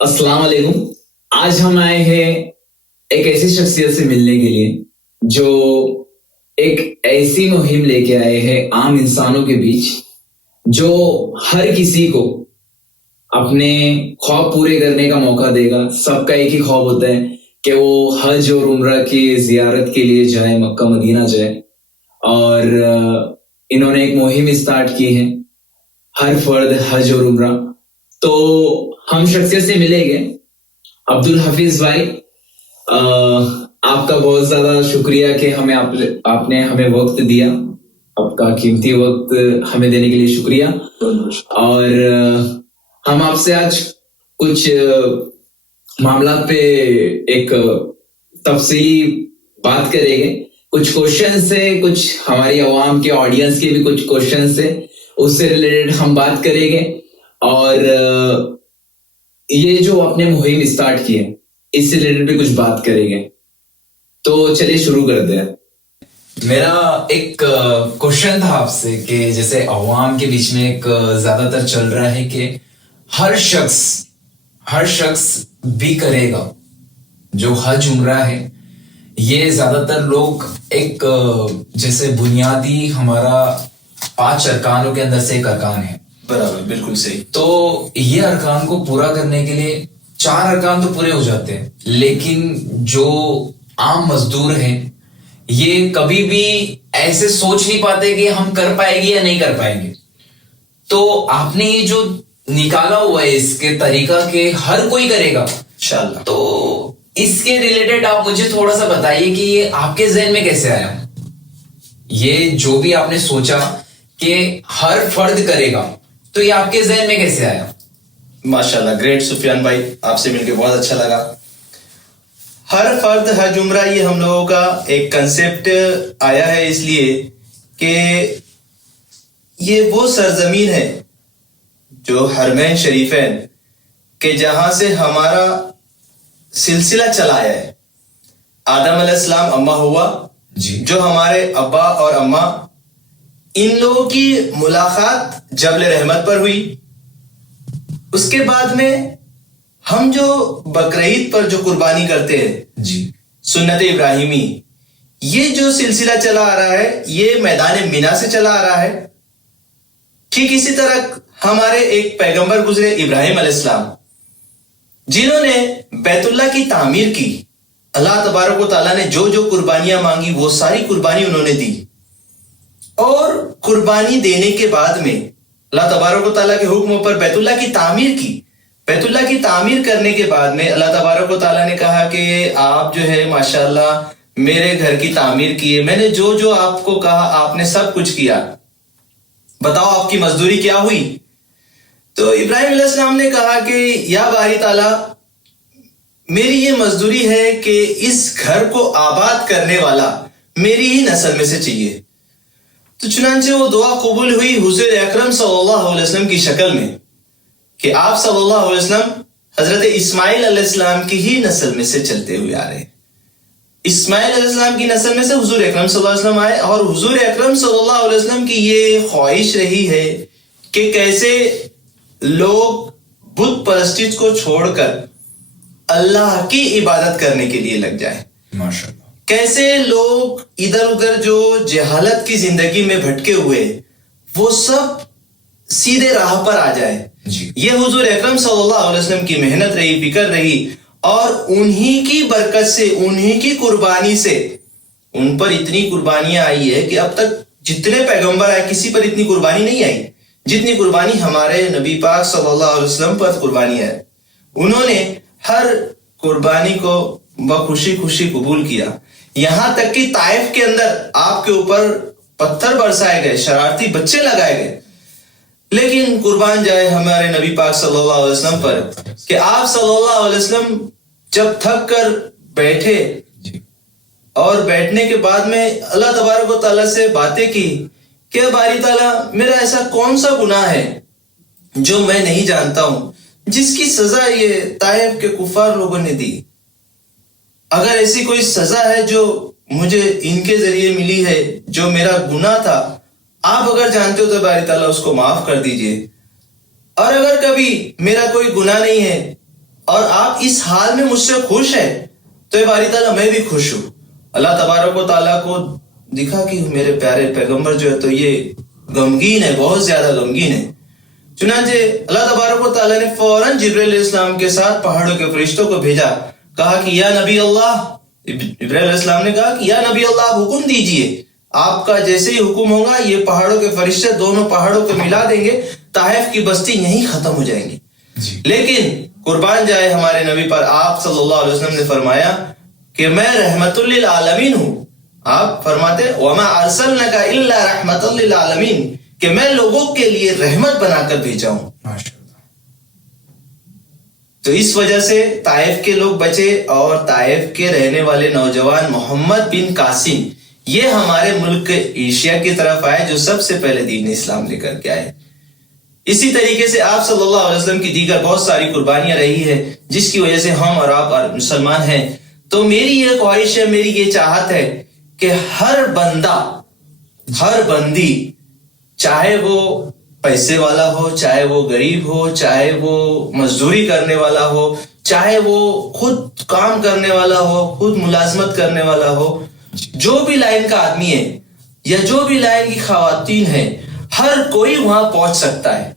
अस्सलाम वालेकुम। आज हम आए हैं एक ऐसी शख्सियत से मिलने के लिए जो एक ऐसी मुहिम लेके आए हैं आम इंसानों के बीच, जो हर किसी को अपने ख्वाब पूरे करने का मौका देगा। सबका एक ही ख्वाब होता है कि वो हज और उम्रा की जियारत के लिए जाए, मक्का मदीना जाए। और इन्होंने एक मुहिम स्टार्ट की है, हर फर्द हज और उम्रा। तो हम शख्सियत से मिलेंगे। अब्दुल हफीज भाई, आपका बहुत ज्यादा शुक्रिया कि आपने हमें वक्त दिया। आपका कीमती वक्त हमें देने के लिए शुक्रिया। और हम आपसे आज कुछ मामला पे एक तफसीली बात करेंगे। कुछ क्वेश्चन से, कुछ हमारी आवाम के ऑडियंस के भी कुछ क्वेश्चन से, उससे रिलेटेड हम बात करेंगे। और ये जो आपने मुहिम स्टार्ट की है, इससे रिलेटेड भी कुछ बात करेंगे। तो चलिए शुरू करते हैं। मेरा एक क्वेश्चन था आपसे कि जैसे अवाम के बीच में एक ज्यादातर चल रहा है कि हर शख्स भी करेगा जो हज उम्रा है। ये ज्यादातर लोग एक जैसे बुनियादी हमारा 5 अरकानों के अंदर से एक अरकान है। बराबर, बिल्कुल सही। तो ये अरकान को पूरा करने के लिए 4 अरकान तो पूरे हो जाते हैं, लेकिन जो आम मजदूर हैं ये कभी भी ऐसे सोच नहीं पाते कि हम कर पाएंगे या नहीं कर पाएंगे। तो आपने ये जो निकाला हुआ है इसके तरीका के हर कोई करेगा इंशाल्लाह, तो इसके रिलेटेड आप मुझे थोड़ा सा बताइए कि ये आपके जहन में कैसे आया। ये जो भी आपने सोचा कि हर फर्द करेगा, तो ये आपके जहन में कैसे आया। माशाल्लाह, ग्रेट सुफियान भाई, आपसे मिलकर बहुत अच्छा लगा। हर फर्द हज उम्रा, ये हम लोगों का एक कंसेप्ट आया है इसलिए कि ये वो सरजमीन है जो हरमैन शरीफैन के जहां से हमारा सिलसिला चला आया है। आदम अलैहिस्सलाम, अम्मा हुआ जी, जो हमारे अब्बा और अम्मा, इन लोगों की मुलाकात जबल रहमत पर हुई। उसके बाद में हम जो बकरीद पर जो कुर्बानी करते हैं जी, सुन्नत इब्राहिमी, ये जो सिलसिला चला आ रहा है ये मैदान मिना से चला आ रहा है। ठीक इसी तरह हमारे एक पैगंबर गुजरे, इब्राहिम अलैहिस्सलाम, जिन्होंने बैतुल्लाह की तामीर की। अल्लाह तबारक व तआला ने जो जो कुर्बानियां मांगी वो सारी कुर्बानी उन्होंने दी। और कुर्बानी देने के बाद में अल्लाह तबारक व तआला के हुक्म पर बैतुल्लाह की तामीर की। बैतुल्लाह की तामीर करने के बाद में अल्लाह तबारक व तआला ने कहा कि आप जो है माशाल्लाह मेरे घर की तामीर की है, मैंने जो जो आपको कहा आपने सब कुछ किया, बताओ आपकी मजदूरी क्या हुई। तो इब्राहिम अलैहिस्सलाम ने कहा कि या बारी ताला, मेरी ये मजदूरी है कि इस घर को आबाद करने वाला मेरी ही नस्ल में से चाहिए। तो चुनांचे वो दुआ कबूल हुई हुजूर अकरम सल्लल्लाहु अलैहि वसल्लम की शक्ल में कि आप सल्लल्लाहु अलैहि वसल्लम हजरत इस्माइल अलैहिस्सलाम की ही नस्ल में से चलते हुए आ रहे हैं। इस्माइल अलैहिस्सलाम की नस्ल में से हुजूर अकरम सल्लल्लाहु अलैहि वसल्लम आए। और हुजूर अकरम सल्लल्लाहु अलैहि वसल्लम की ये ख्वाहिश रही है कि कैसे लोग बुत परस्ती को छोड़कर अल्लाह की इबादत करने के लिए लग जाए। माशाल्लाह। कैसे लोग इधर उधर जो जहालत की जिंदगी में भटके हुए वो सब सीधे राह पर आ जाए। ये हुजूर अकरम सल्लल्लाहु अलैहि वसल्लम की मेहनत रही, फिक्र रही। और उन्हीं की बरकत से, उन्हीं की कुर्बानी से उन पर इतनी कुर्बानियां आई है कि अब तक जितने पैगंबर आए किसी पर इतनी कुर्बानी नहीं आई जितनी कुर्बानी हमारे नबी पाक सल्लल्लाहु अलैहि वसल्लम पर कुर्बानी है। उन्होंने हर कुर्बानी को बखुशी खुशी कबूल किया। यहां तक कि ताइफ के अंदर आपके ऊपर पत्थर बरसाए गए, शरारती बच्चे लगाए गए, लेकिन कुर्बान जाए हमारे नबी पाक सल्लल्लाहु अलैहि वसल्लम पर कि आप सल्लल्लाहु अलैहि वसल्लम जब थक कर बैठे और बैठने के बाद में अल्लाह तबारक व तआला से बातें की कि बारी ताला, मेरा ऐसा कौन सा गुनाह है जो मैं नहीं जानता हूं, जिसकी सजा ये ताइफ के कुफार लोगों ने दी। अगर ऐसी कोई सजा है जो मुझे इनके जरिए मिली है, जो मेरा गुनाह था, आप अगर जानते हो तो बारी ताला उसको माफ कर दीजिए। और अगर कभी मेरा कोई गुनाह नहीं है और आप इस हाल में मुझसे खुश हैं, तो ये बारी ताला मैं भी खुश हूं। अल्लाह तबारक व तआला को दिखा कि मेरे प्यारे पैगंबर जो है तो ये गमगीन है, बहुत ज्यादा गमगीन है। चुनांचे अल्लाह तबारक व तआला ने फौरन जिब्राइल अलैहिस्सलाम के साथ पहाड़ों के फरिश्तों को भेजा, कहा कि या नबी अल्लाह, जिब्राइल अलैहिस्सलाम ने कहा कि या नबी अल्लाह, हुक्म दीजिए, आपका जैसे ही हुक्म होगा ये पहाड़ों के फरिश्ते दोनों पहाड़ों को मिला देंगे, ताइफ की बस्ती यहीं खत्म हो जाएंगी। लेकिन कुर्बान जाए हमारे नबी पर, आप सल्लल्लाहु अलैहि वसल्लम ने फरमाया कि मैं रहमतुल लिल आलमीन हूं। आप फरमाते वमा अरसलनाका इल्ला रहमतुल लिल आलमीन, कि मैं लोगों के लिए रहमत बनाकर भेजा हूं। तो इस वजह से ताइफ के लोग बचे और ताइफ के रहने वाले नौजवान मोहम्मद बिन कासिम ये हमारे मुल्क एशिया की तरफ आए, जो सबसे पहले दीन इस्लाम लेकर के आए। इसी तरीके से आप सल्लल्लाहु अलैहि वसल्लम की दीगर बहुत सारी कुर्बानियां रही है, जिसकी वजह से हम और आप और मुसलमान हैं। तो मेरी ये ख्वाहिश है, मेरी ये चाहत है कि हर बंदा, हर बंदी, चाहे वो पैसे वाला हो, चाहे वो गरीब हो, चाहे वो मजदूरी करने वाला हो, चाहे वो खुद काम करने वाला हो, खुद मुलाजमत करने वाला हो, जो भी लाइन का आदमी है या जो भी लाइन की खवातीन है, हर कोई वहां पहुंच सकता है।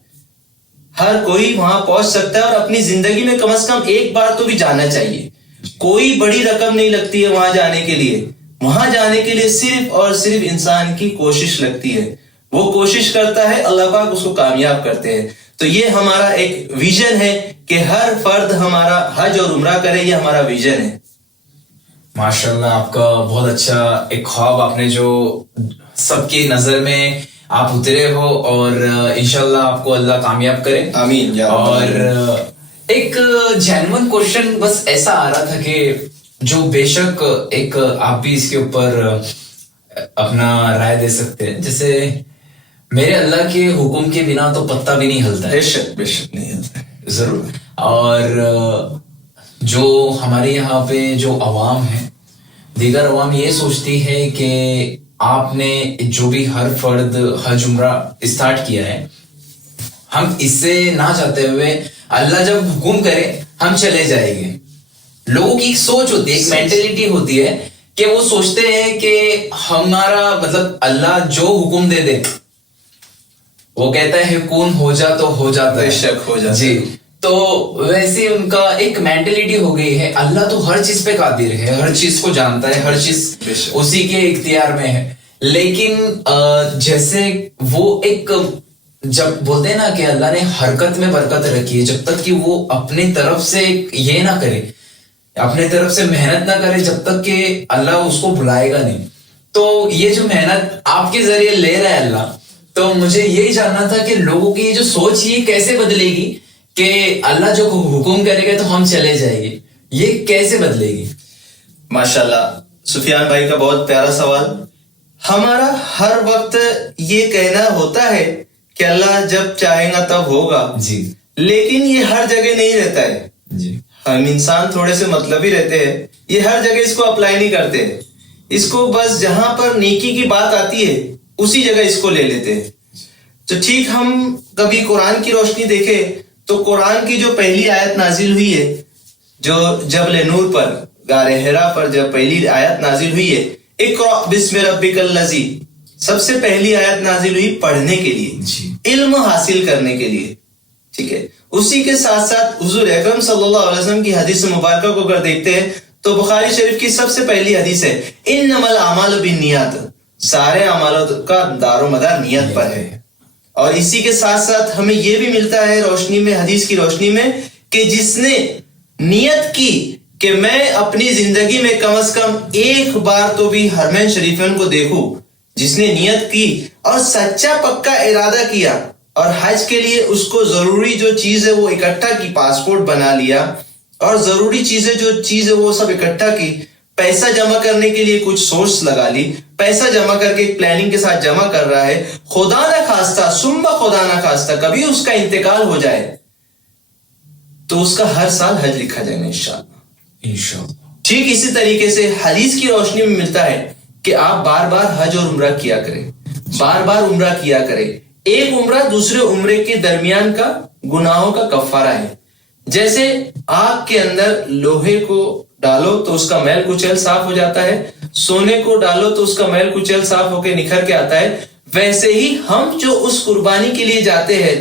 हर कोई वहां पहुंच सकता है और अपनी जिंदगी में कम से कम एक बार तो भी जाना चाहिए। कोई बड़ी रकम नहीं लगती है वहां जाने के लिए। वहां जाने के लिए सिर्फ और सिर्फ इंसान की कोशिश लगती है। वो कोशिश करता है, अल्लाह पाक उसको कामयाब करते हैं। तो ये हमारा एक विजन है कि हर फर्द हमारा हज और उम्रा करे, ये हमारा विजन है। माशाल्लाह, आपका बहुत अच्छा एक ख्वाब आपने जो सबकी नजर में आप उतरे हो, और इंशाल्लाह आपको अल्लाह कामयाब करे। आमीन। और एक जेन्युइन क्वेश्चन बस ऐसा आ रहा था कि जो बेशक एक आप भी इसके ऊपर अपना राय दे सकते हैं, जैसे मेरे अल्लाह के हुक्म के बिना तो पत्ता भी नहीं हिलता है। बेशक बेशक नहीं हिलता है, जरूर। और जो हमारे यहाँ पे जो अवाम है, दीगर अवाम ये सोचती है कि आपने जो भी हर फर्द हज उम्रा स्टार्ट किया है, हम इससे ना चाहते हुए अल्लाह जब हुक्म करे हम चले जाएंगे। लोगों की एक सोच होती है, एक मेंटेलिटी होती है कि वो सोचते हैं कि हमारा मतलब अल्लाह जो हुक्म दे दे, वो कहता है कौन हो जा तो हो जाता है। बेशक हो जाता जी। तो वैसे उनका एक मेंटेलिटी हो गई है, अल्लाह तो हर चीज पे कादिर है, हर चीज को जानता है, हर चीज उसी के इख्तियार में है। लेकिन जैसे वो एक जब बोलते हैं ना कि अल्लाह ने हरकत में बरकत रखी है, जब तक कि वो अपनी तरफ से ये ना करे, अपने तरफ से मेहनत ना करे, जब तक कि अल्लाह उसको बुलाएगा नहीं। तो ये जो मेहनत आपके जरिए ले रहा है अल्लाह, तो मुझे यही जानना था कि लोगों की ये जो सोच ये कैसे बदलेगी कि अल्लाह जो हुक्म करेगा तो हम चले जाएंगे, ये कैसे बदलेगी? माशाल्लाह, सुफियान भाई का बहुत प्यारा सवाल। हमारा हर वक्त ये कहना होता है कि अल्लाह जब चाहेगा तब होगा जी, लेकिन ये हर जगह नहीं रहता है जी। हम इंसान थोड़े से मतलबी रहते हैं, ये हर जगह इसको अप्लाई नहीं करते। इसको बस जहां पर नेकी की बात आती है उसी जगह इसको ले लेते हैं। तो ठीक हम कभी कुरान की रोशनी देखें तो कुरान की जो पहली आयत नाजिल हुई है, जो जबल नूर पर, गारे हिरा पर जब पहली आयत नाजिल हुई है, इक़रा बिस्मि रब्बिकल लज़ी, सबसे पहली आयत नाजिल हुई पढ़ने के लिए, इल्म हासिल करने के लिए। ठीक है, उसी के साथ साथ हुजूर अकरम सल्लल्लाहु अलैहि वसल्लम की हदीस मुबारक को अगर देखते हैं तो बुखारी शरीफ की सबसे पहली हदीस है, इन्नमल आमालु बिन्नियात, सारे अमालों का दारो मदार नियत पर है। और इसी के साथ साथ हमें यह भी मिलता है रोशनी में, हदीस की रोशनी में, कि जिसने नियत की कि मैं अपनी जिंदगी में कम से कम एक बार तो भी हरमैन शरीफन को देखूं, जिसने नियत की और सच्चा पक्का इरादा किया और हज के लिए उसको जरूरी जो चीज है वो इकट्ठा की, पासपोर्ट बना लिया और जरूरी चीजें जो चीज है वो सब इकट्ठा की, पैसा जमा करने के लिए कुछ सोर्स लगा ली, पैसा जमा करके एक प्लानिंग के साथ जमा कर रहा है, खुदा ना खास्ता सुम्मा खुदा ना खास्ता कभी उसका इंतकाल हो जाए तो उसका हर साल हज लिखा जाएगा इंशाअल्लाह। ठीक इसी तरीके से हदीस की रोशनी में मिलता है कि आप बार बार हज और उम्रा किया करें, बार बार उम्रा किया करें। एक उम्रा दूसरे उम्रे के दरमियान का गुनाहों का कफारा है। जैसे आग के अंदर लोहे को डालो तो उसका मैल कुचैल साफ हो जाता है, सोने को डालो तो उसका मैल कुचैल साफ होकर निखर के आता है, वैसे ही हम जो उस कुर्बानी के लिए जाते हैं,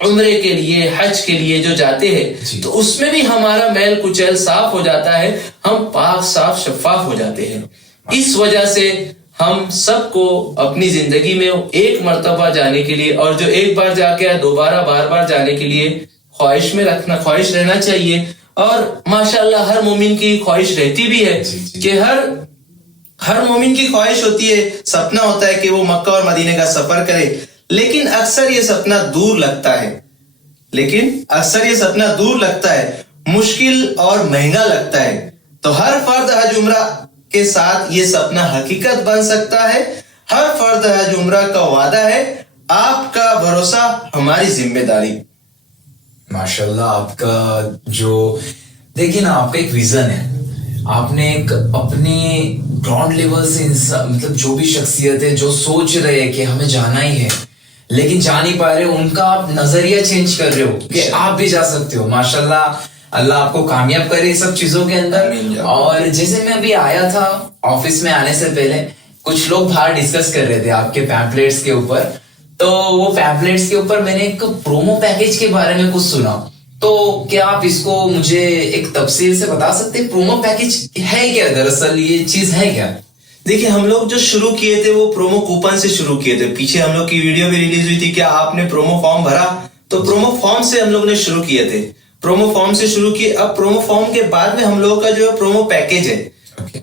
उम्रे के लिए, हज के लिए जो जाते हैं, तो उसमें भी हमारा मैल कुचैल साफ हो जाता है, हम पाक साफ शफाफ हो जाते हैं। इस वजह से हम सबको अपनी जिंदगी में एक मर्तबा जाने के लिए, और जो एक बार जाके दोबारा बार बार जाने के लिए ख्वाहिश रहना चाहिए। और माशाल्लाह हर मोमिन की ख्वाहिश रहती भी है कि हर मोमिन की ख्वाहिश होती है, सपना होता है कि वो मक्का और मदीने का सफर करे, लेकिन अक्सर ये सपना दूर लगता है, मुश्किल और महंगा लगता है। तो हर फर्द हज उम्रा के साथ ये सपना हकीकत बन सकता है। हर फर्द हज उम्रा का वादा है, आपका भरोसा हमारी जिम्मेदारी। माशाल्लाह, आपका जो देखिए ना, आपका एक विजन है, आपने एक अपने ग्राउंड लेवल से मतलब जो भी शख्सियत है जो सोच रहे हैं कि हमें जाना ही है लेकिन जा नहीं पा रहे, उनका आप नजरिया चेंज कर रहे हो कि आप भी जा सकते हो। माशाल्लाह, अल्लाह आपको कामयाब करे इस सब चीजों के अंदर। और जैसे मैं अभी आया था, ऑफिस में आने से पहले कुछ लोग बाहर डिस्कस कर रहे थे आपके पैम्पलेट्स के ऊपर, तो वो पैम्पलेट्स के ऊपर मैंने एक प्रोमो पैकेज के बारे में कुछ सुना, तो क्या आप इसको मुझे एक तफसील से बता सकते हैं? प्रोमो पैकेज है क्या, दरअसल ये चीज है क्या? देखिए, हम लोग जो शुरू किए थे वो प्रोमो कूपन से शुरू किए थे। पीछे हम लोग की वीडियो भी रिलीज हुई थी कि आपने प्रोमो फॉर्म भरा, तो प्रोमो फॉर्म से हम लोग ने शुरू किए थे। प्रोमो फॉर्म से शुरू किए, अब प्रोमो फॉर्म के बाद में हम लोगों का जो प्रोमो पैकेज है,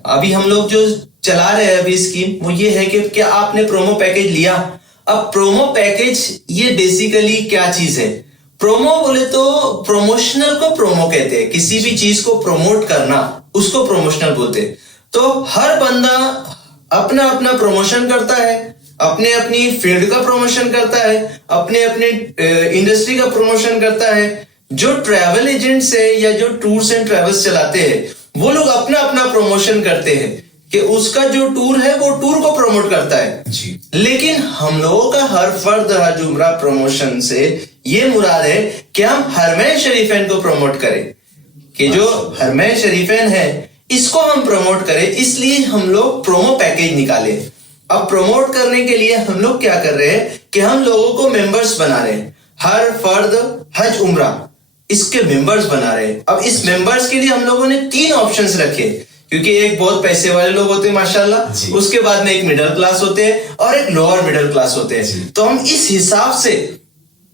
अभी हम लोग जो चला रहे हैं अभी स्कीम, वो ये है कि क्या आपने प्रोमो पैकेज लिया। अब प्रोमो पैकेज ये बेसिकली क्या चीज है? प्रोमो बोले तो प्रोमोशनल को प्रोमो कहते हैं, किसी भी चीज को प्रमोट करना उसको प्रोमोशनल बोलते हैं। तो हर बंदा अपना अपना प्रमोशन करता है, अपने अपनी फील्ड का प्रमोशन करता है, अपने अपने इंडस्ट्री का प्रमोशन करता है। जो ट्रैवल एजेंट्स है या जो टूर्स एंड ट्रैवल्स चलाते हैं, वो लोग अपना अपना प्रमोशन करते हैं कि उसका जो टूर है वो टूर को प्रमोट करता है जी। लेकिन हम लोगों का हर फर्द हज उम्रा प्रमोशन से ये मुराद है कि हम हरमैन शरीफैन को प्रमोट करें, कि जो हरमैन शरीफैन है इसको हम प्रमोट करें। इसलिए हम लोग प्रोमो पैकेज निकाले। अब प्रमोट करने के लिए हम लोग क्या कर रहे हैं कि हम लोगों को मेंबर्स बना रहे हैं। हर फर्द हज उम्रा इसके मेंबर्स बना रहे हैं। अब इस मेंबर्स के लिए हम लोगों ने 3 ऑप्शंस रखे, क्योंकि एक बहुत पैसे वाले लोग होते हैं माशाल्लाह, उसके बाद में एक मिडिल क्लास होते हैं और एक लोअर मिडिल क्लास होते हैं। तो हम इस हिसाब से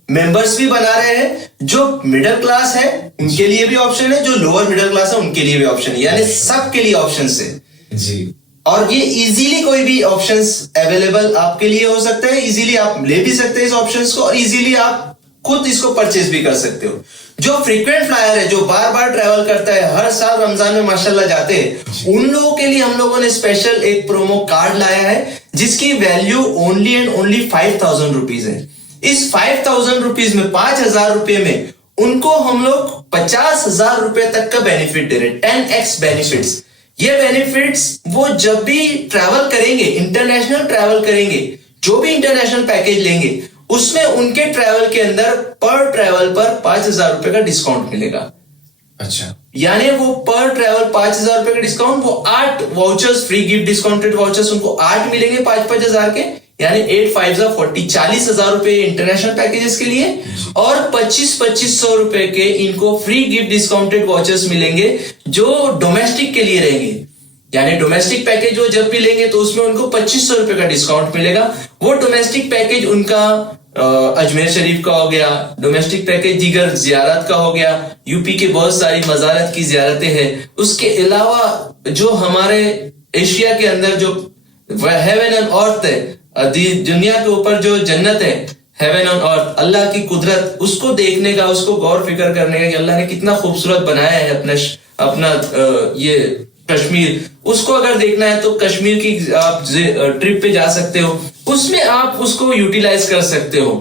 मेंबर्स भी बना रहे हैं। जो मिडिल क्लास है उनके लिए भी ऑप्शन है, जो लोअर मिडिल क्लास है उनके लिए भी ऑप्शन है, यानी सबके लिए ऑप्शन है जी। और ये इजीली कोई भी ऑप्शंस अवेलेबल आपके लिए हो सकता है। इजीली आप ले भी सकते हैं इस ऑप्शंस को और इजीली आप खुद इसको परचेज भी कर सकते हो। जो फ्रीक्वेंट फ्लायर है, जो बार बार ट्रैवल करता है, हर साल रमजान में माशाल्लाह जाते हैं, उन लोगों के लिए हम लोगों ने स्पेशल एक प्रोमो कार्ड लाया है जिसकी value only and only 5000 rupees है। इस 5000 रुपीज में 5000 रुपए में उनको हम लोग 50,000 रुपए तक का बेनिफिट दे रहे हैं, 10x बेनिफिट्स। ये बेनिफिट्स वो जब भी ट्रैवल करेंगे, इंटरनेशनल ट्रैवल करेंगे, जो भी इंटरनेशनल पैकेज लेंगे, उसमें उनके ट्रैवल के अंदर पर ट्रैवल पर 5000 रुपए का डिस्काउंट मिलेगा। अच्छा, यानी वो पर ट्रैवल 5000 रुपए का डिस्काउंट, वो 8 vouchers, free gift discounted vouchers उनको 8 मिलेंगे 5-5 हजार के, यानी 8 5 40, 40,000 रुपए इंटरनेशनल पैकेजेस के लिए और 2500 रुपए के इनको फ्री गिफ्ट डिस्काउंटेड वाउचर्स मिलेंगे जो डोमेस्टिक के लिए रहेंगे। यानी डोमेस्टिक पैकेज वो जब भी लेंगे तो उसमें उनको 2500 रुपए का डिस्काउंट मिलेगा। वो डोमेस्टिक पैकेज उनका अजमेर शरीफ का हो गया, डोमेस्टिक पैकेज दीगर जियारत का हो गया, यूपी के बहुत सारी मज़ारत की जियारतें हैं। उसके अलावा जो हमारे एशिया के अंदर जो हेवन एंड अर्थ है, दुनिया के ऊपर जो जन्नत है, हेवन एंड अर्थ, अल्लाह की कुदरत, उसको देखने का, उसको गौर फिक्र करने का कि अल्लाह ने कितना खूबसूरत बनाया है अपना ये कश्मीर, उसको अगर देखना है तो कश्मीर की आप ट्रिप पे जा सकते हो, उसमें आप उसको यूटिलाइज कर सकते हो।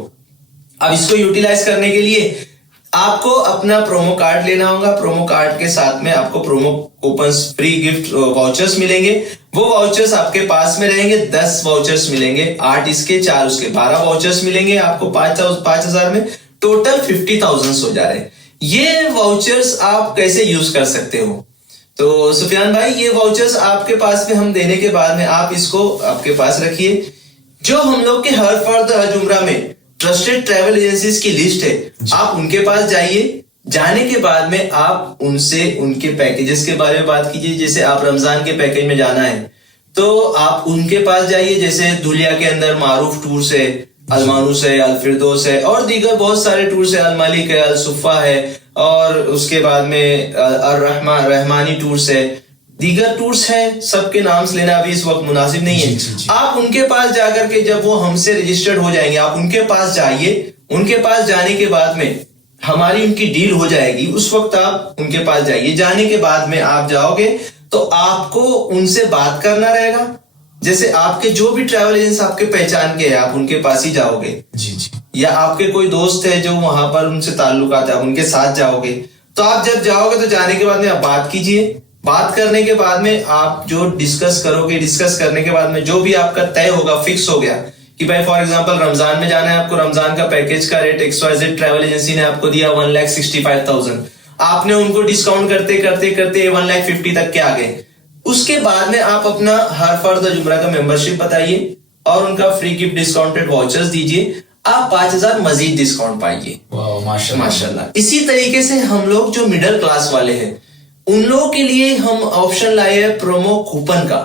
अब इसको यूटिलाइज करने के लिए आपको अपना प्रोमो कार्ड लेना होगा। प्रोमो कार्ड के साथ में आपको promo coupons, free gift vouchers मिलेंगे। वो वाउचर्स आपके पास में रहेंगे, 10 वाउचर्स मिलेंगे, 8 इसके 4 उसके, 12 वाउचर्स मिलेंगे आपको 5000 में। टोटल 50,000 हो जा रहे हैं। ये वाउचर्स आप कैसे यूज कर सकते हो? तो सुफियान भाई, ये वाउचर्स आपके पास में हम देने के बाद में आप इसको आपके पास रखिए। जो हम लोग के हर फर्द हज उम्रा में ट्रस्टेड ट्रैवल एजेंसीज की लिस्ट है, आप उनके पास जाइए। जाने के बाद में आप उनसे उनके पैकेजेस के बारे में बात कीजिए। जैसे आप रमजान के पैकेज में जाना है तो आप उनके पास जाइए। जैसे धुलिया के अंदर मारूफ टूर्स है, अलमानुस है, अलफिरदौस है और दीगर बहुत सारे टूर्स है, अल मलिक है, अल सुफ़ा है और उसके बाद में रहमानी टूर्स है, दीगर टूर्स है। सबके नाम से लेना अभी इस वक्त मुनासिब नहीं है। आप उनके पास जाकर के जब वो हमसे रजिस्टर्ड हो जाएंगे, आप उनके पास जाइए। उनके पास जाने के बाद में हमारी उनकी डील हो जाएगी, उस वक्त आप उनके पास जाइए। जाने के बाद में आप जाओगे तो आपको उनसे बात करना रहेगा। जैसे आपके जो भी ट्रैवल एजेंट आपके पहचान के हैं, आप उनके पास ही जाओगे जी जी। या आपके कोई दोस्त है जो वहां पर उनसे ताल्लुकात है, आप उनके साथ जाओगे। तो आप जब जाओगे तो जाने के बाद में आप बात कीजिए। बात करने के बाद में आप जो डिस्कस करोगे, डिस्कस करने के बाद में जो भी आपका तय होगा, फिक्स हो गया कि भाई फॉर एग्जांपल रमजान में जाना है आपको, रमजान का पैकेज का रेट XYZ ट्रैवल एजेंसी ने आपको दिया 1,65,000। आपने उनको डिस्काउंट करते करते करते 1,50,000 तक के आ गए। उसके बाद में आप अपना हर फर्द जुमरा का मेंबरशिप बताइए और उनका फ्री गिफ्ट डिस्काउंटेड वाउचर्स दीजिए। आप 5,000 मजीद डिस्काउंट पाइए। माशाल्लाह। इसी तरीके से हम लोग जो मिडिल क्लास वाले हैं उन लोगों के लिए हम ऑप्शन लाए हैं प्रोमो कूपन का।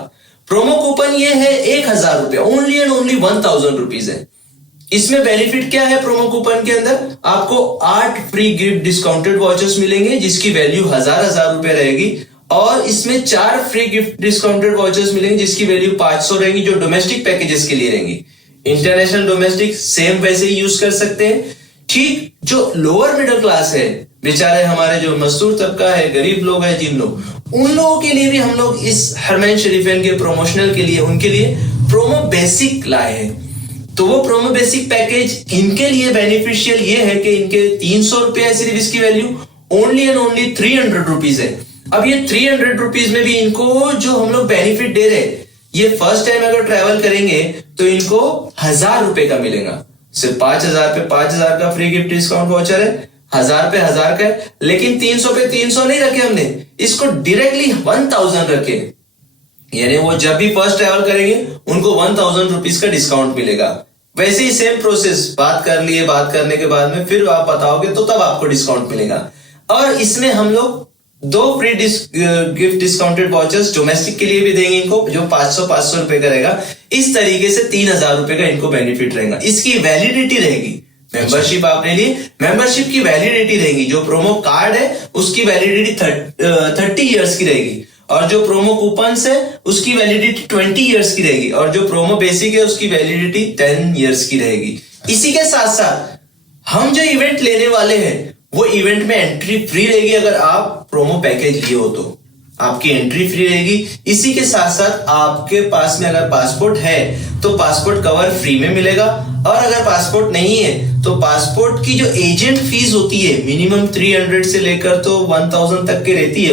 प्रोमो कूपन ये है 1,000 रुपया, ओनली एंड ओनली 1,000 रुपीज है। इसमें बेनिफिट क्या है? प्रोमो कूपन के अंदर आपको 8 फ्री गिफ्ट डिस्काउंटेड वाउचर्स मिलेंगे जिसकी वैल्यू 1,000 रुपए रहेगी और इसमें 4 फ्री गिफ्ट डिस्काउंटेड वाउचर्स मिलेंगे जिसकी वैल्यू 500 रहेगी, जो डोमेस्टिक पैकेजेस के लिए रहेंगी। इंटरनेशनल डोमेस्टिक सेम वैसे ही यूज कर सकते हैं। ठीक, जो लोअर मिडिल क्लास है, बेचारे हमारे जो मजदूर तबका है, गरीब लोग हैं, जिन लोग, उन लोगों के लिए भी हम लोग इस हरमैन शरीफैन के प्रमोशनल के लिए उनके लिए प्रोमो बेसिक लाए हैं। तो वो प्रोमो बेसिक पैकेज इनके लिए बेनिफिशियल ये है कि इनके 300 रुपया है सिर्फ इसकी value, only and only 300 rupees है। अब ये 300 रुपीज में भी इनको जो हम लोग बेनिफिट दे रहे हैं, ये फर्स्ट टाइम अगर ट्रैवल करेंगे तो इनको 1,000 रुपए का मिलेगा। सिर्फ 5,000 पे 5,000 का फ्री गिफ्ट डिस्काउंट वाउचर है, 1,000 पे 1,000 का है। लेकिन 300 पे 300 नहीं रखे हमने, इसको डायरेक्टली 1,000 रखे। यानी वो जब भी फर्स्ट ट्रैवल करेंगे उनको 1,000 रुपीज का डिस्काउंट मिलेगा। वैसे ही सेम प्रोसेस, बात कर लिए, बात करने के बाद में फिर आप बताओगे तो तब आपको डिस्काउंट मिलेगा। और इसमें हम लोग 2 free gift discounted vouchers domestic के लिए भी देंगे इनको, जो 500 रुपए का रहेगा। इस तरीके से 3,000 रुपए का इनको बेनिफिट रहेगा। इसकी वैलिडिटी रहेगी, मेंबरशिप आपने लिए, मेंबरशिप की वैलिडिटी रहेगी। जो प्रोमो कार्ड है उसकी वैलिडिटी 30 इयर्स की रहेगी और जो प्रोमो कूपन है उसकी वैलिडिटी 20 इयर्स की रहेगी और जो प्रोमो बेसिक है उसकी वैलिडिटी 10 इयर्स की रहेगी। इसी के साथ साथ हम जो इवेंट लेने वाले हैं वो इवेंट में एंट्री फ्री रहेगी। अगर आप प्रोमो पैकेज लिए हो तो आपकी एंट्री फ्री रहेगी। इसी के साथ साथ आपके पास में अगर पासपोर्ट है तो पासपोर्ट कवर फ्री में मिलेगा और अगर पासपोर्ट नहीं है तो पासपोर्ट की जो एजेंट फीस होती है मिनिमम 300 से लेकर तो 1,000 तक के रहती है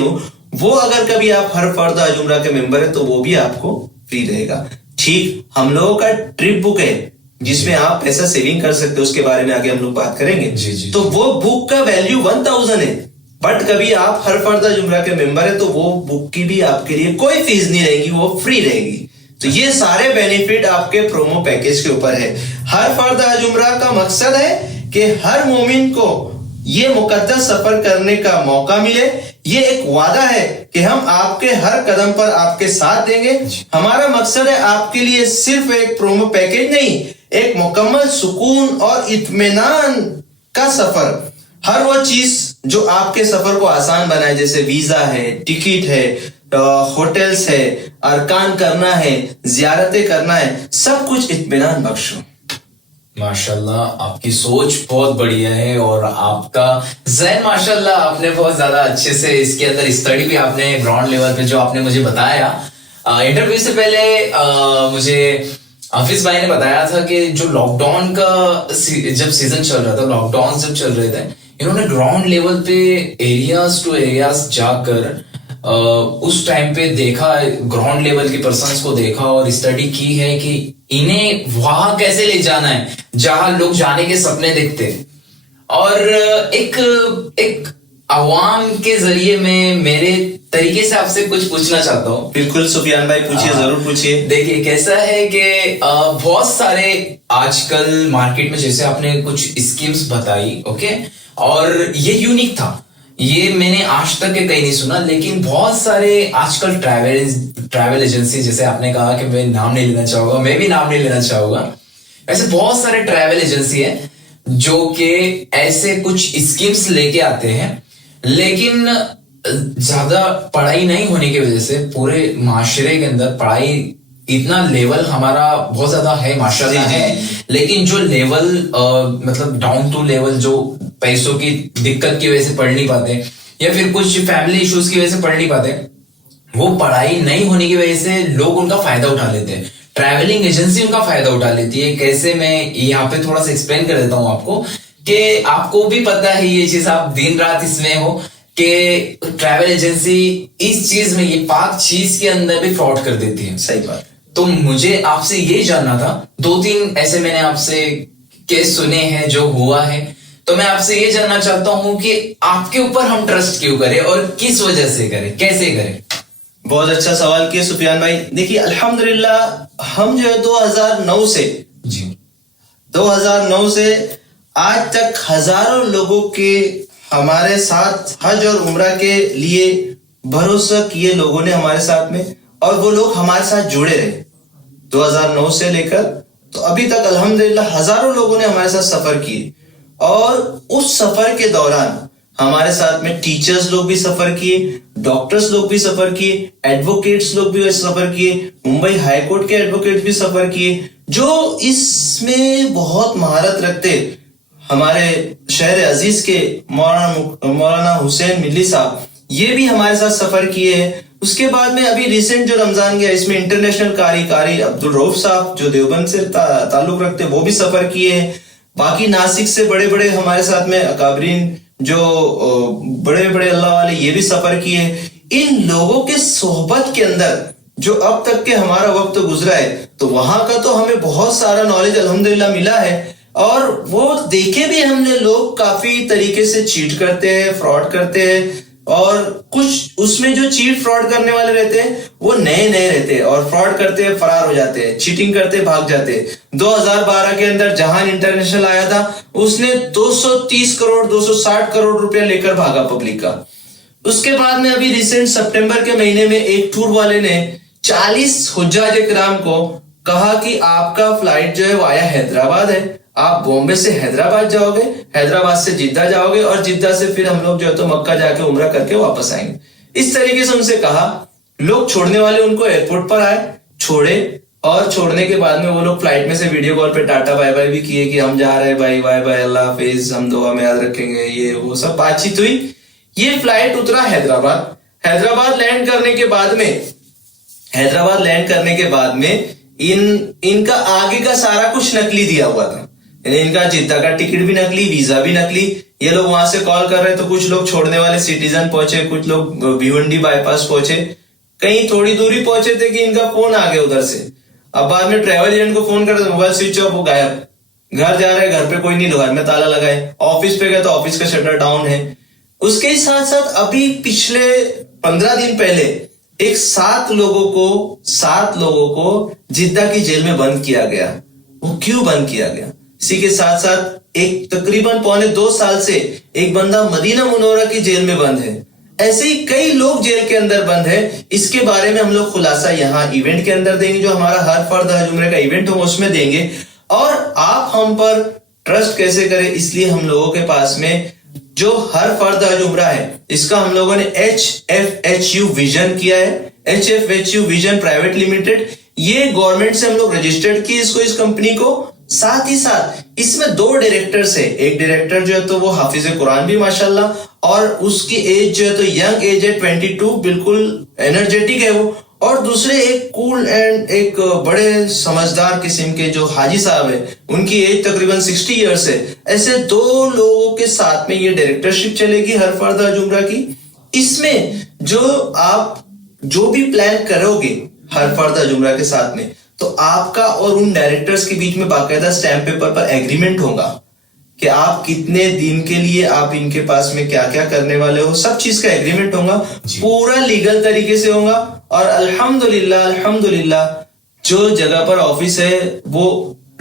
वो अगर कभी आप हर फर्द हज उम्रा के मेंबर है तो वो भी आपको फ्री रहेगा। ठीक, हम लोगों का ट्रिप बुक है जिसमें आप पैसा सेविंग कर सकते हो, उसके बारे में आगे हम लोग बात करेंगे। जी। तो वो बुक का वैल्यू 1,000 है, बट कभी आप हर फर्द हज उम्रा के मेंबर है तो वो बुक की भी आपके लिए कोई फीस नहीं रहेगी, वो फ्री रहेगी। तो ये सारे बेनिफिट आपके प्रोमो पैकेज के ऊपर है। हर फर्द हज उम्रा का मकसद है कि हर मोमिन को ये मुकद्दस सफर करने का मौका मिले। ये एक वादा है कि हम आपके हर कदम पर आपके साथ देंगे। हमारा मकसद है आपके लिए सिर्फ एक प्रोमो पैकेज नहीं, एक मुकम्मल सुकून और इत्मीनान का सफर। हर वो चीज जो आपके सफर को आसान बनाए, जैसे वीजा है, टिकट है, होटल्स है, अरकान करना है, जियारतें करना है, सब कुछ इत्मीनान बख्शो। माशाल्लाह, आपकी सोच बहुत बढ़िया है और आपका ज़हन माशाल्लाह, आपने बहुत ज्यादा अच्छे से इसके अंदर स्टडी भी आपने ग्राउंड लेवल पे जो आपने मुझे बताया। इंटरव्यू से पहले मुझे हाफिज भाई ने बताया था कि जो लॉकडाउन का जब सीजन चल रहा था, लॉकडाउन जब चल रहे थे, इन्होंने ग्राउंड लेवल पे एरियाज टू एरियाज जाकर उस टाइम पे देखा, ग्राउंड लेवल के पर्सन्स को देखा और स्टडी की है कि इन्हें वहां कैसे ले जाना है जहां लोग जाने के सपने देखते हैं। और एक एक अवाम के जरिए मैं मेरे तरीके से आपसे कुछ पूछना चाहता हूँ। बिल्कुल सुफियान भाई, पूछिए, जरूर पूछिए। देखिए कैसा है कि बहुत सारे आजकल मार्केट में, जैसे आपने कुछ स्कीम्स बताई, ओके, और ये यूनिक था, ये मैंने आज तक के कहीं नहीं सुना। लेकिन बहुत सारे आजकल ट्रैवल एजेंसी, जैसे आपने कहा कि मैं नाम नहीं लेना चाहूंगा, मैं भी नाम नहीं लेना चाहूंगा, ऐसे बहुत सारे ट्रैवल एजेंसी है जो कि ऐसे कुछ स्कीम्स लेके आते हैं, लेकिन ज्यादा पढ़ाई नहीं होने की वजह से पूरे माशरे के अंदर पढ़ाई इतना लेवल हमारा बहुत ज्यादा है, माशाल्लाह है, लेकिन जो लेवल मतलब डाउन टू लेवल, जो पैसों की दिक्कत की वजह से पढ़ नहीं पाते या फिर कुछ फैमिली इश्यूज की वजह से पढ़ नहीं पाते, वो पढ़ाई नहीं होने की वजह से लोग उनका फायदा उठा लेते हैं, ट्रैवलिंग एजेंसी उनका फायदा उठा लेती है। कैसे, मैं यहाँ पे थोड़ा सा एक्सप्लेन कर देता हूँ आपको, कि आपको भी पता है ये चीज, आप दिन रात इसमें हो, कि ट्रैवल एजेंसी इस चीज में, ये पाक चीज के अंदर भी फ्रॉड कर देती है। सही बात। तो मुझे आपसे ये जानना था, 2-3 ऐसे मैंने आपसे केस सुने हैं जो हुआ है, तो मैं आपसे ये जानना चाहता हूं कि आपके ऊपर हम ट्रस्ट क्यों करें और किस वजह से करें, कैसे करें। बहुत अच्छा सवाल किया सुफियान भाई। देखिए अल्हम्दुलिल्लाह, हम जो है 2009 से आज तक हजारों लोगों के हमारे साथ हज और उम्रा के लिए भरोसा किए लोगों ने हमारे साथ में, और वो लोग हमारे साथ जुड़े रहे 2009 से लेकर तो अभी तक अल्हम्दुलिल्लाह हजारों लोगों ने हमारे साथ सफर किए। और उस सफर के दौरान हमारे साथ में टीचर्स लोग भी सफर किए, डॉक्टर्स लोग भी सफर किए, एडवोकेट्स लोग भी सफर किए, मुंबई हाई कोर्ट के एडवोकेट भी सफर किए, जो इसमें बहुत महारत रखते। हमारे शहर अजीज के मौलाना हुसैन मिल्ली साहब, ये भी हमारे साथ सफर किए हैं। उसके बाद में अभी रिसेंट जो रमजान गया, इसमें इंटरनेशनल कारी अब्दुल रऊफ साहब जो देवबंद से ताल्लुक रखते, वो भी सफर किए हैं। बाकी नासिक से बड़े बड़े हमारे साथ में अकाबरीन जो बड़े बड़े अल्लाह वाले, ये भी सफर किए। इन लोगों के सोहबत के अंदर जो अब तक के हमारा वक्त गुजरा है, तो वहां का तो हमें बहुत सारा नॉलेज अल्हम्दुलिल्लाह मिला है। और वो देखे भी हमने, लोग काफी तरीके से चीट करते हैं, फ्रॉड करते हैं, और कुछ उसमें जो चीट फ्रॉड करने वाले रहते हैं वो नए रहते हैं और फ्रॉड करते हैं, फरार हो जाते हैं, चीटिंग करते भाग जाते हैं। 2012 के अंदर जहान इंटरनेशनल आया था, उसने 230 करोड़ 260 करोड़ रुपया लेकर भागा पब्लिक का। उसके बाद में अभी रिसेंट सितंबर के महीने में एक टूर वाले ने 40 हुज्जाज किराम को कहा कि आपका फ्लाइट जो है वाया हैदराबाद है, आप बॉम्बे से हैदराबाद जाओगे, हैदराबाद से जिद्दा जाओगे, और जिद्दा से फिर हम लोग जो है तो मक्का जाके उम्रा करके वापस आएंगे। इस तरीके से उनसे कहा। लोग छोड़ने वाले उनको एयरपोर्ट पर आए, छोड़े, और छोड़ने के बाद में वो लोग फ्लाइट में से वीडियो कॉल पे टाटा बाय बाय भी किए कि हम जा रहे हैं भाई, बाय बाय, अल्लाह हाफिज, हम दुआ में याद रखेंगे, ये वो सब बातचीत हुई। ये फ्लाइट उतरा हैदराबाद लैंड करने के बाद में इनका आगे का सारा कुछ नकली दिया हुआ था। इनका जिद्दा का टिकट भी नकली, वीजा भी नकली। ये लोग वहां से कॉल कर रहे, तो कुछ लोग छोड़ने वाले सिटीजन पहुंचे, कुछ लोग भिवंडी बाईपास पहुंचे, कहीं थोड़ी दूरी पहुंचे थे कि इनका फोन आ गया उधर से। अब बाद में ट्रैवल एजेंट को फोन कर, मोबाइल स्विच ऑफ, वो गायब। घर जा रहे, घर पे कोई नहीं, घर में ताला लगाए। ऑफिस पे गए तो ऑफिस का शटर डाउन है। उसके साथ साथ अभी पिछले 15 दिन पहले एक 7 लोगों को जिद्दा की जेल में बंद किया गया। वो क्यों बंद किया गया? इसी के साथ साथ एक तकरीबन 1.25 साल से एक बंदा मदीना मुनव्वरा की जेल में बंद है। ऐसे ही कई लोग जेल के अंदर बंद है। इसके बारे में हम लोग खुलासा यहाँ इवेंट के अंदर देंगे, जो हमारा हर फर्द हज उम्रे का इवेंट हो उसमें देंगे। और आप हम पर ट्रस्ट कैसे करें, इसलिए हम लोगों के पास में जो हर फर्द हज उम्रा है, इसका हम लोगों ने HFHU विजन किया है। HFHU विजन प्राइवेट लिमिटेड, ये गवर्नमेंट से हम लोग रजिस्टर्ड किए इसको, इस कंपनी को। साथ ही साथ इसमें 2 डायरेक्टर्स है। एक डायरेक्टर जो है तो वो हाफिज कुरान भी माशाल्लाह, और उसकी एज जो है तो यंग एज है 22, बिल्कुल एनर्जेटिक है वो। और दूसरे एक कूल एंड एक बड़े समझदार किस्म के जो हाजी साहब है, उनकी एज तकरीबन 60 ईयर्स है। ऐसे 2 लोगों के साथ में ये डायरेक्टरशिप चलेगी हर फर्द हज उम्रा की। इसमें जो भी प्लान करोगे हर फर्द हज उम्रा के साथ में, तो आपका और उन डायरेक्टर्स के बीच में बाकायदा स्टैम्प पेपर पर एग्रीमेंट होगा कि आप कितने दिन के लिए आप इनके पास में क्या क्या करने वाले हो, सब चीज का एग्रीमेंट होगा, पूरा लीगल तरीके से होगा। और अल्हम्दुलिल्लाह जो जगह पर ऑफिस है वो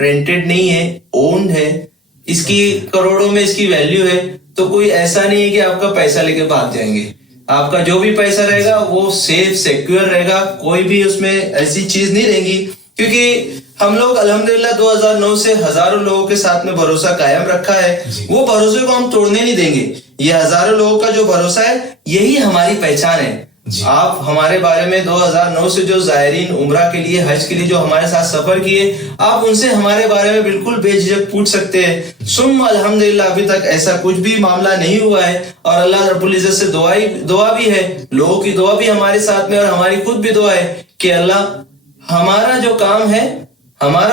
रेंटेड नहीं है, ओन्ड है, इसकी करोड़ों में इसकी वैल्यू है। तो कोई ऐसा नहीं है कि आपका पैसा लेके भाग जाएंगे, आपका जो भी पैसा रहेगा वो सेफ सिक्योर रहेगा, कोई भी उसमें ऐसी चीज नहीं रहेगी। क्योंकि हम लोग अल्हम्दुलिल्लाह 2009 से हजारों लोगों के साथ में भरोसा कायम रखा है, वो भरोसे को हम तोड़ने नहीं देंगे। ये हजारों लोगों का जो भरोसा है यही हमारी पहचान है। आप हमारे बारे में 2009 से जो जायरीन उम्रा के लिए, हज के लिए जो हमारे साथ सफर किए, आप उनसे हमारे बारे में बिल्कुल बेझिझक पूछ सकते हैं। सुम्मा अल्हम्दुलिल्लाह अभी तक ऐसा कुछ भी मामला नहीं हुआ है। और अल्लाह रब्बुल इज्जत से दुआ भी है, लोगों की दुआ भी हमारे साथ में, और हमारी खुद भी दुआ है कि अल्लाह हमारा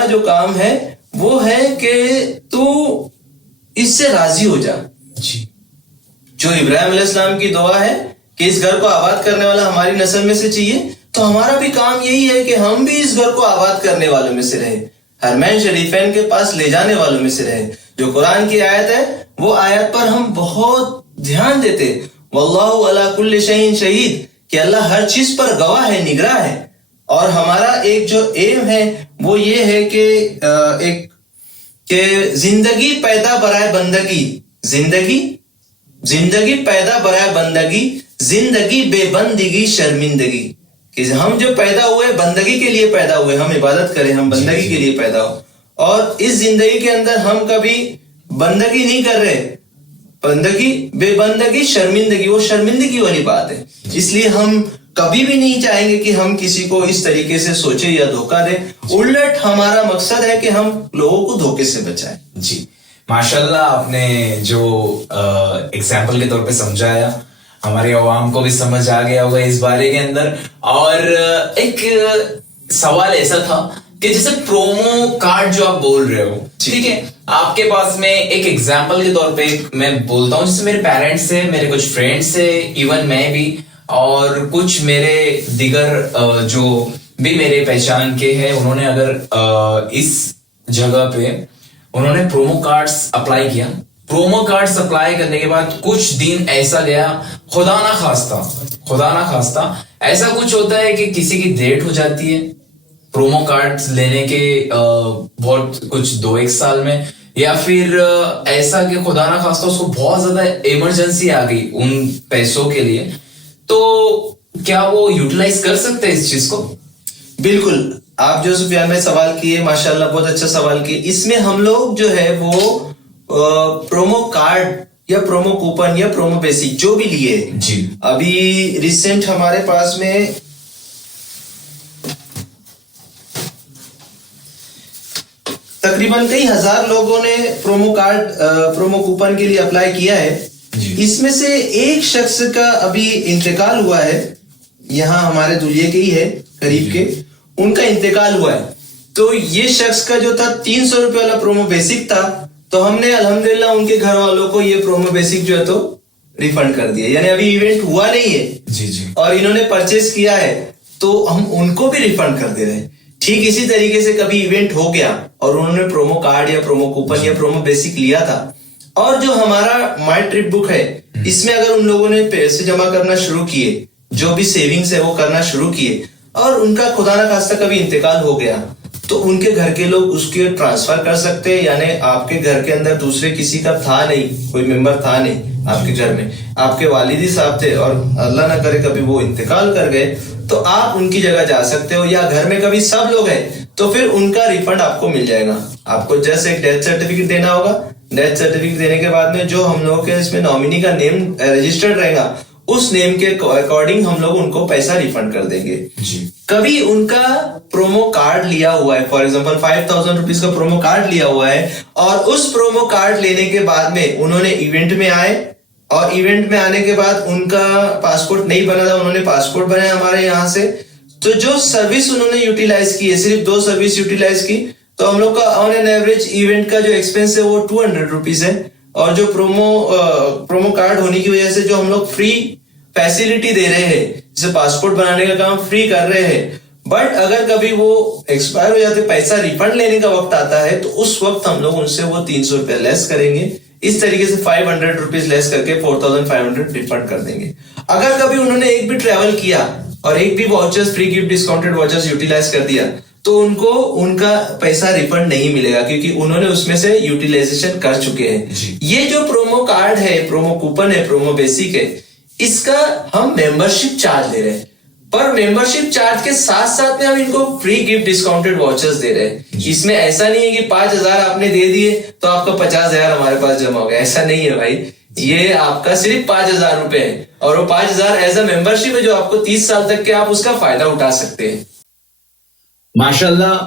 जो काम है वो है कि तू इससे राजी हो जा। जो इब्राहिम अलैहिस्सलाम की दुआ है कि इस घर को आबाद करने वाला हमारी नस्ल में से चाहिए, तो हमारा भी काम यही है कि हम भी इस घर को आबाद करने वालों में से रहे, हरमैन शरीफैन के पास ले जाने वालों में से रहे। जो कुरान की आयत है वो आयत पर हम बहुत ध्यान देते, वल्लाहु अला कुल्ली शैइन शहीद, कि अल्लाह हर चीज पर गवाह है, निगराह है। और हमारा एक जो एम है वो ये है कि जिंदगी पैदा बराए बंदगी, जिंदगी पैदा बराए बंदगी, जिंदगी बेबंदगी शर्मिंदगी। कि हम जो पैदा हुए बंदगी के लिए पैदा हुए, हम इबादत करें, हम बंदगी के लिए पैदा हो। और इस जिंदगी के अंदर हम कभी बंदगी नहीं कर रहे, बंदगी बेबंदगी शर्मिंदगी, वो शर्मिंदगी वाली बात है। इसलिए हम कभी भी नहीं चाहेंगे कि हम किसी को इस तरीके से सोचे या धोखा दें। उल्ट हमारा मकसद है कि हम लोगों को धोखे से बचाएं। जी माशाल्लाह, आपने जो एग्जाम्पल के तौर पे समझाया, हमारे अवाम को भी समझ आ गया होगा इस बारे के अंदर। और एक सवाल ऐसा था कि जैसे प्रोमो कार्ड जो आप बोल रहे हो, ठीक है, आपके पास में एक एग्जाम्पल के तौर पे मैं बोलता हूँ, जैसे मेरे पेरेंट्स है, मेरे कुछ फ्रेंड्स है, इवन मैं भी, और कुछ मेरे दिगर जो भी मेरे पहचान के हैं, उन्होंने अगर इस जगह पे उन्होंने प्रोमो कार्ड्स अप्लाई किया। प्रोमो कार्ड्स अप्लाई करने के बाद कुछ दिन ऐसा गया, खुदा ना खास्ता ऐसा कुछ होता है कि किसी की डेट हो जाती है प्रोमो कार्ड्स लेने के बहुत कुछ 2-1 साल में, या फिर ऐसा कि खुदा ना खास्ता उसको बहुत ज्यादा इमरजेंसी आ गई उन पैसों के लिए, तो क्या वो यूटिलाइज कर सकते हैं इस चीज को? बिल्कुल, आप जो सुफियान भाई सवाल किए, माशाल्लाह बहुत अच्छा सवाल किए। इसमें हम लोग जो है वो प्रोमो कार्ड या प्रोमो कूपन या प्रोमो बेसिक जो भी लिए जी, अभी रिसेंट हमारे पास में तकरीबन कई हजार लोगों ने प्रोमो कार्ड प्रोमो कूपन के लिए अप्लाई किया है। इसमें से एक शख्स का अभी इंतकाल हुआ है, यहाँ हमारे दुलिये के ही है, करीब के, उनका इंतकाल हुआ है। तो ये शख्स का जो था 300 रुपए वाला प्रोमो बेसिक था, तो हमने अल्हम्दुलिल्लाह उनके घर वालों को ये प्रोमो बेसिक जो है तो रिफंड कर दिया। यानी अभी इवेंट हुआ नहीं है जी, और इन्होंने परचेस किया है तो हम उनको भी रिफंड कर दे रहे हैं। ठीक इसी तरीके से कभी इवेंट हो गया और उन्होंने प्रोमो कार्ड या प्रोमो कूपन या प्रोमो बेसिक लिया था, और जो हमारा माई ट्रिप बुक है इसमें अगर उन लोगों ने पैसे जमा करना शुरू किए, जो भी सेविंग्स है वो करना शुरू किए, और उनका खुदा ना खास्ता कभी इंतकाल हो गया, तो उनके घर के लोग उसके ट्रांसफर कर सकते हैं। यानी आपके घर के अंदर दूसरे किसी का था नहीं, कोई मेंबर था नहीं आपके घर में, आपके वालिदी साहब थे और अल्लाह ना करे कभी वो इंतकाल कर गए, तो आप उनकी जगह जा सकते हो। या घर में कभी सब लोग हैं तो फिर उनका रिफंड आपको मिल जाएगा। आपको जस्ट एक डेथ सर्टिफिकेट देना होगा। डेथ सर्टिफिकेट देने के बाद में जो हम लोगों के इसमें नॉमिनी का नेम रजिस्टर्ड रहेगा, उस नेम के अकॉर्डिंग हम लोग उनको पैसा रिफंड कर देंगे जी। कभी उनका प्रोमो कार्ड लिया हुआ है, फॉर एग्जांपल 5000 रुपीज का प्रोमो कार्ड लिया हुआ है, और उस प्रोमो कार्ड लेने के बाद में उन्होंने इवेंट में आए, और इवेंट में आने के बाद उनका पासपोर्ट नहीं बना था, उन्होंने पासपोर्ट बनाया हमारे यहाँ से, तो जो सर्विस उन्होंने यूटिलाइज की है, सिर्फ 2 सर्विस यूटिलाइज की, तो हम लोग का ऑन एन एवरेज इवेंट का जो एक्सपेंस है वो 200 रुपीज है। और जो प्रोमो कार्ड होने की वजह से जो हम लोग फ्री फैसिलिटी दे रहे हैं, जैसे पासपोर्ट बनाने का काम फ्री कर रहे हैं, बट अगर कभी वो एक्सपायर हो जाते, पैसा रिफंड लेने का वक्त आता है, तो उस वक्त हम लोग उनसे वो 300 रुपया लेस करेंगे। इस तरीके से 500 रुपीज लेस करके 4500 रिफंड कर देंगे। अगर कभी उन्होंने एक भी ट्रैवल किया और एक भी vouchers, free gift discounted vouchers utilise कर दिया, तो उनको उनका पैसा रिफंड नहीं मिलेगा, क्योंकि उन्होंने उसमें से यूटिलाइजेशन कर चुके हैं। ये जो प्रोमो कार्ड है, प्रोमो कूपन है, प्रोमो बेसिक है, इसका हम मेंबरशिप चार्ज ले रहे हैं। पर मेंबरशिप चार्ज के साथ साथ में हम इनको फ्री गिफ्ट डिस्काउंटेड वॉचर्स दे रहे हैं। इसमें ऐसा नहीं है कि 5000 आपने दे दिए तो आपका 50000 हमारे पास जमा हो गया, ऐसा नहीं है भाई। ये आपका सिर्फ 5000 रुपए है, और वो 5000 एज अ मेंबरशिप है जो आपको 30 साल तक के आप उसका फायदा उठा सकते हैं। माशाल्लाह,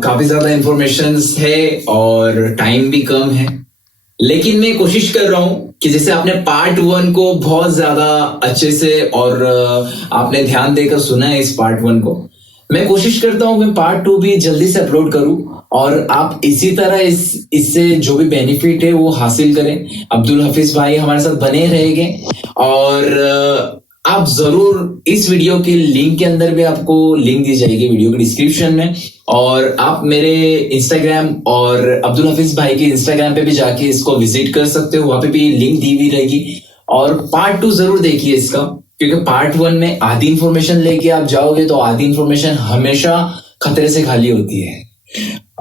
काफी ज्यादा इंफॉर्मेशन है और टाइम भी कम है, लेकिन मैं कोशिश कर रहा हूं कि जैसे आपने पार्ट 1 को बहुत ज्यादा अच्छे से और आपने ध्यान देकर सुना है इस पार्ट 1 को, मैं कोशिश करता हूं मैं पार्ट 2 भी जल्दी से अपलोड करूं और आप इसी तरह इससे जो भी बेनिफिट है वो हासिल करें। अब्दुल हफीज भाई हमारे साथ बने रहेंगे और आप जरूर इस वीडियो के लिंक के अंदर भी आपको लिंक दी जाएगी वीडियो के डिस्क्रिप्शन में, और आप मेरे इंस्टाग्राम और अब्दुल हफीज भाई के इंस्टाग्राम पे भी जाके इसको विजिट कर सकते हो, वहां पे भी लिंक दी हुई रहेगी। और पार्ट 2 जरूर देखिए इसका, क्योंकि पार्ट 1 में आधी इंफॉर्मेशन लेके आप जाओगे तो आधी इंफॉर्मेशन हमेशा खतरे से खाली होती है।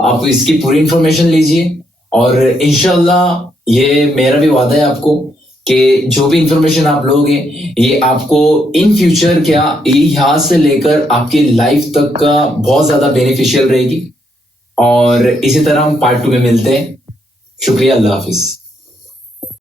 आप इसकी पूरी इंफॉर्मेशन लीजिए और इंशाल्लाह ये मेरा भी वादा है आपको कि जो भी इंफॉर्मेशन आप लोगे ये आपको इन फ्यूचर क्या यहाँ से लेकर आपकी लाइफ तक का बहुत ज्यादा बेनिफिशियल रहेगी। और इसी तरह हम पार्ट 2 में मिलते हैं। शुक्रिया, अल्लाह हाफिज।